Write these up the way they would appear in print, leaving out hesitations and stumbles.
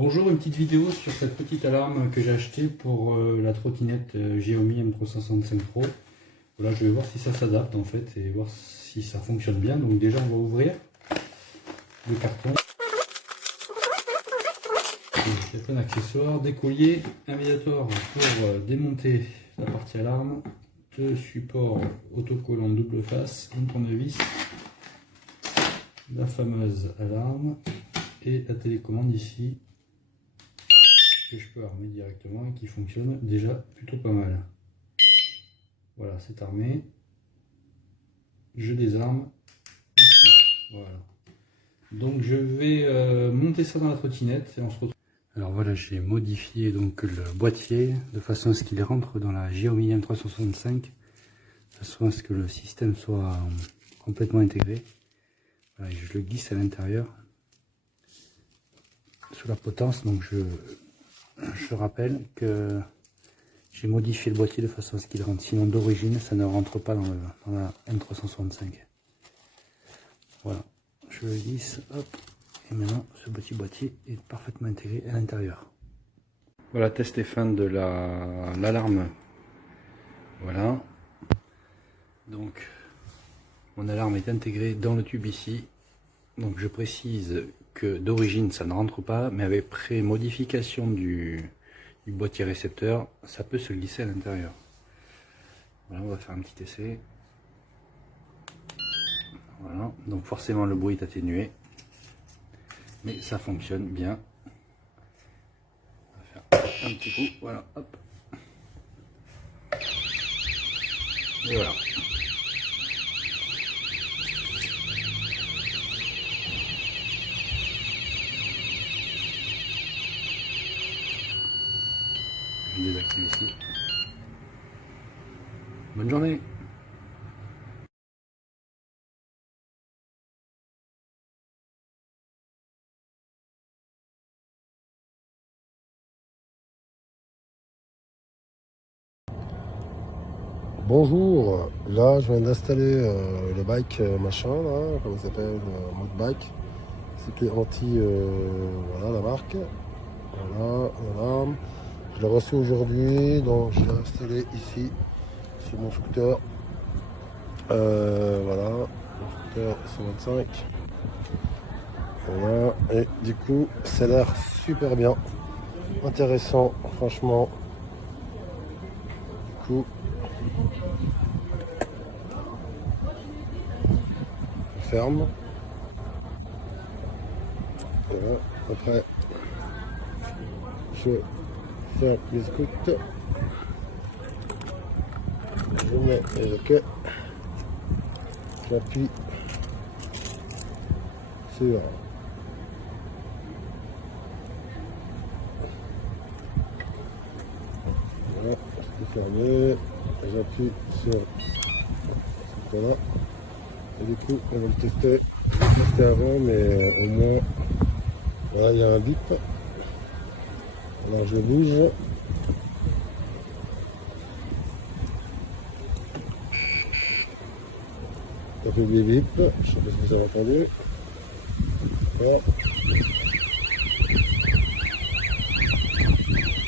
Bonjour, une petite vidéo sur cette petite alarme que j'ai achetée pour la trottinette Xiaomi M365 Pro. Voilà, je vais voir si ça s'adapte en fait et voir si ça fonctionne bien. Donc déjà on va ouvrir le carton. Il y a plein d'accessoires, des colliers, un médiator pour démonter la partie alarme, deux supports autocollants double face, un tournevis, la fameuse alarme et la télécommande ici, que je peux armer directement et qui fonctionne déjà plutôt pas mal. Voilà, c'est armé. Je désarme ici. Voilà. Donc je vais monter ça dans la trottinette et on se retrouve. Alors voilà, j'ai modifié donc le boîtier de façon à ce qu'il rentre dans la Xiaomi M365, de façon à ce que le système soit complètement intégré. Voilà, et je le glisse à l'intérieur sous la potence. Donc je rappelle que j'ai modifié le boîtier de façon à ce qu'il rentre, sinon d'origine ça ne rentre pas dans la M365. Voilà, je le glisse, hop, et maintenant ce petit boîtier est parfaitement intégré à l'intérieur. Voilà, test est fin de l'alarme. Voilà, donc mon alarme est intégrée dans le tube ici. Donc je précise que d'origine ça ne rentre pas, mais avec pré-modification du boîtier récepteur, ça peut se glisser à l'intérieur. Voilà, on va faire un petit essai. Voilà, donc forcément le bruit est atténué, mais ça fonctionne bien. On va faire un petit coup, voilà, hop. Et voilà. Je désactive ici. Bonne journée. Bonjour, là je viens d'installer le bike machin là, comment ça s'appelle, mode bike. C'était anti, voilà la marque. Voilà, voilà. Je l'ai reçu aujourd'hui, donc je l'ai installé ici sur mon scooter. Voilà, mon scooter 125. Voilà, et du coup ça a l'air super bien, intéressant, franchement. Du coup, je ferme. Voilà, après je ferme les scouts. Je mets les OK. J'appuie sur voilà, c'est fermé. J'appuie sur ce là et du coup on va le tester. Je l'ai testé avant mais au moins voilà, il y a un bip. Alors je bouge. Ça fait des bip. Je sais pas si vous avez entendu. Voilà.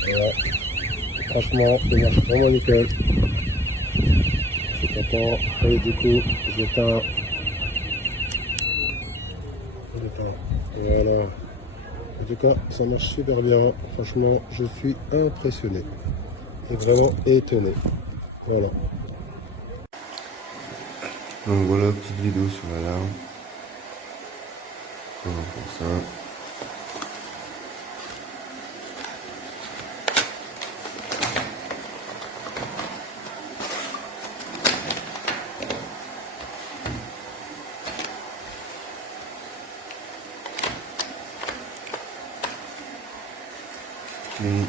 Voilà. Franchement, ça marche vraiment nickel. Je suis content. Et du coup, j'éteins. Voilà. En tout cas, ça marche super bien. Franchement, je suis impressionné. Et vraiment étonné. Voilà. Donc voilà, petite vidéo sur l'alarme. Voilà pour ça. Fini.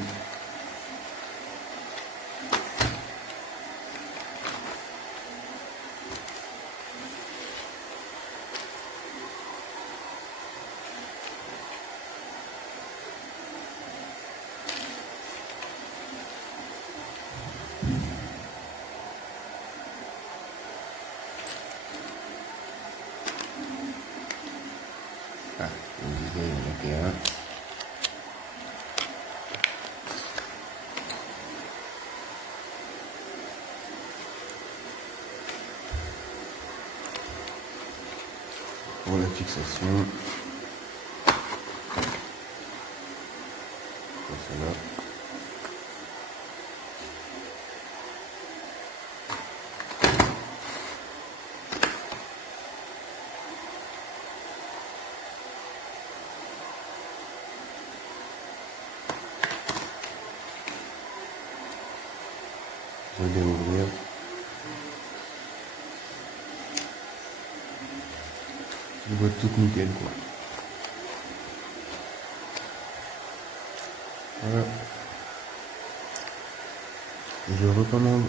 Ah, je me disais, il y en a un. pour la fixation. Comme ça là. Je vais ouvrir. Je vois tout nickel quoi. Voilà. Je recommande.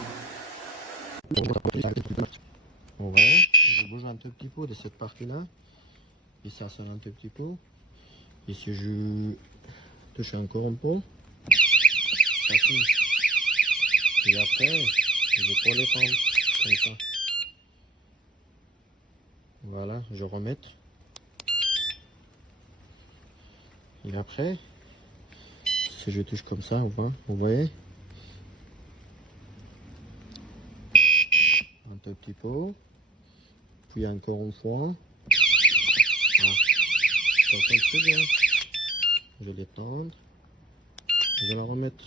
On va, je bouge un tout petit peu de cette partie-là. Et ça sonne un tout petit peu. Et si je touche encore un peu, ça touche. Et après, je peux l'étendre comme ça. Voilà, je remets. Et après, si je touche comme ça, vous voyez, un tout petit peu, puis encore une fois. Ah, ça fait très bien. Je vais l'étendre, je vais la remettre.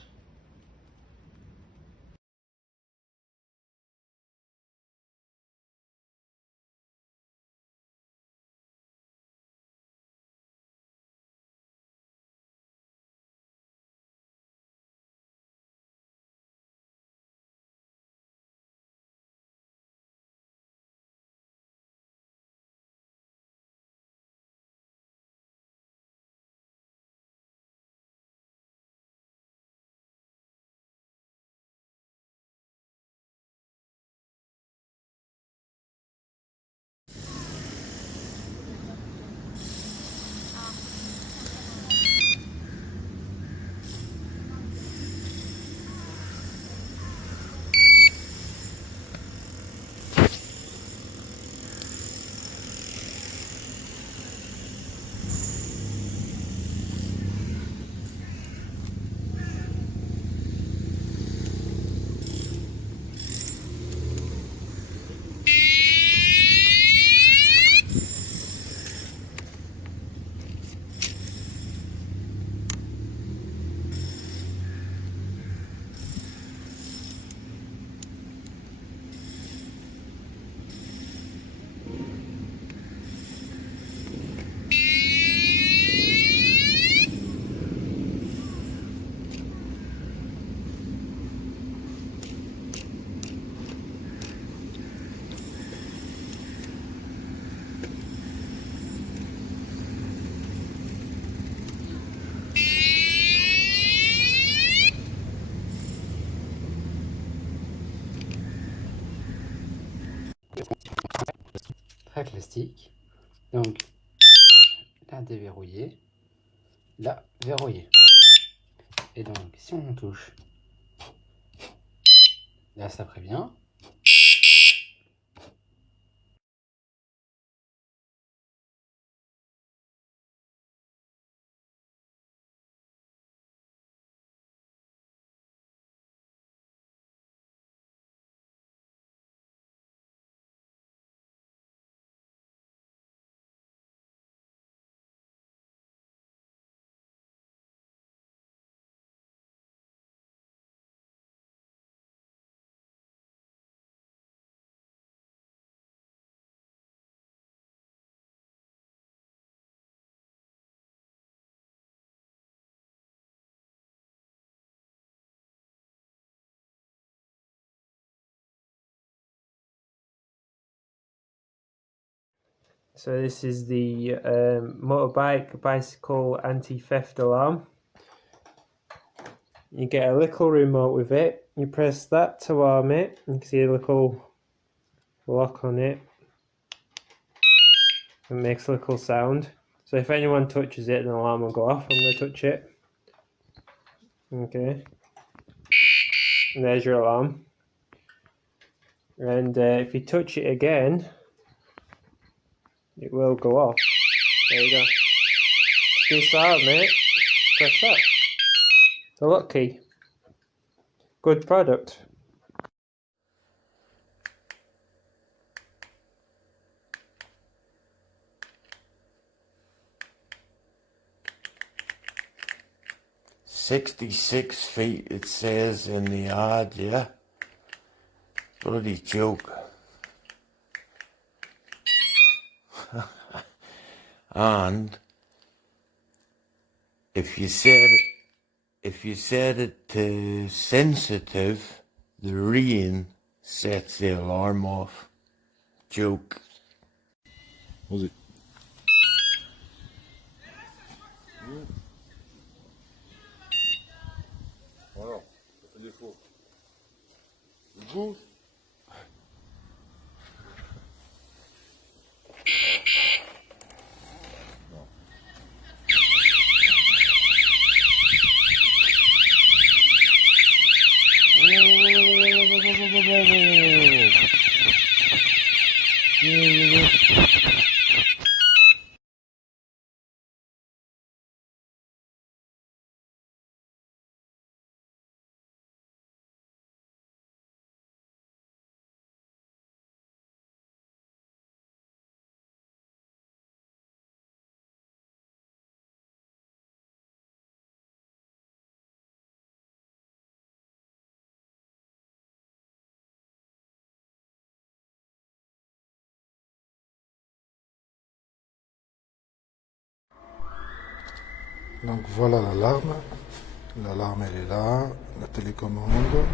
Très plastique. Donc, là déverrouillé, là verrouillé. Et donc, si on touche, là ça prévient. So this is the motorbike bicycle anti-theft alarm. You get a little remote with it. You press that to arm it. You can see a little lock on it. It makes a little sound. So if anyone touches it, an alarm will go off. I'm going to touch it. Okay. And there's your alarm. And if you touch it again, it will go off. There you go. Do that, mate. Press that. The lock key. Good product. 66 feet, it says in the ad, yeah. Bloody joke. And if you set it to sensitive, the rain sets the alarm off. Joke. Vas-y. Voilà, ça fait défaut. Du coup, donc voilà l'alarme. L'alarme elle est là, la télécommande.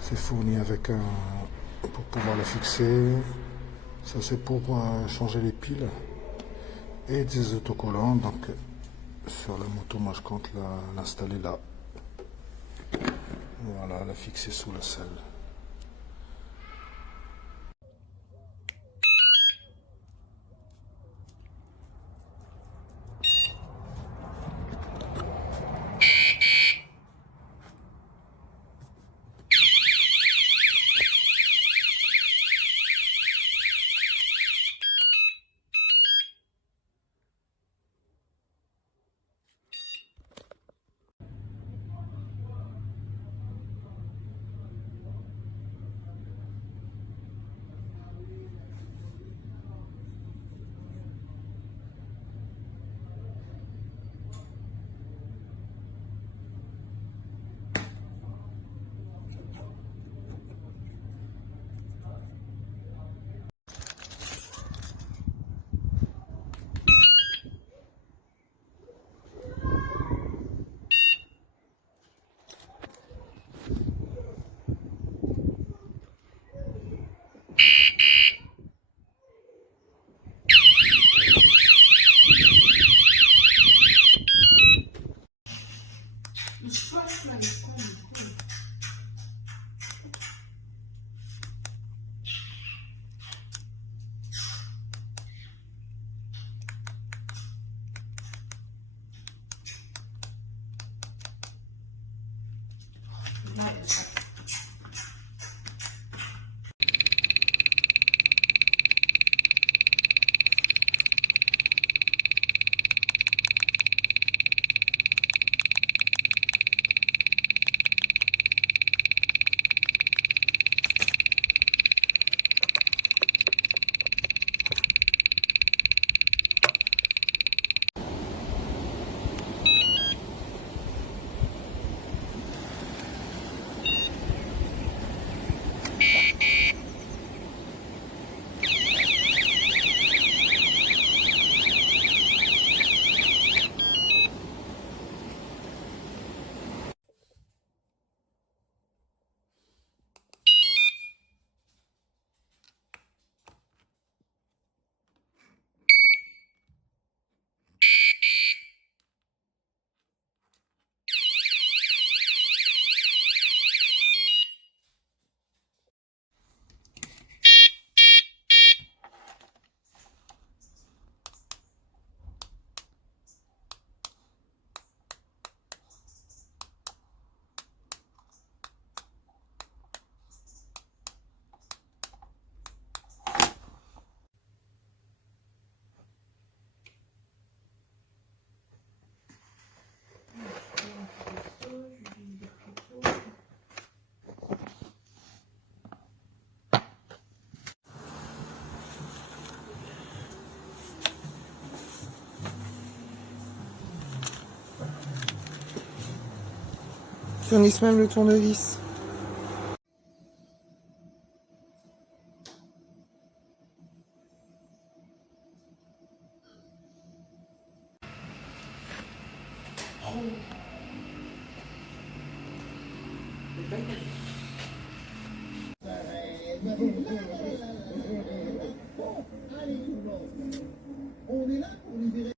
C'est fourni avec un pour pouvoir la fixer. Ça c'est pour changer les piles et des autocollants. Donc sur la moto, moi je compte l'installer là. Voilà, la fixer sous la selle. Fournissent même le tournevis. On est là pour libérer.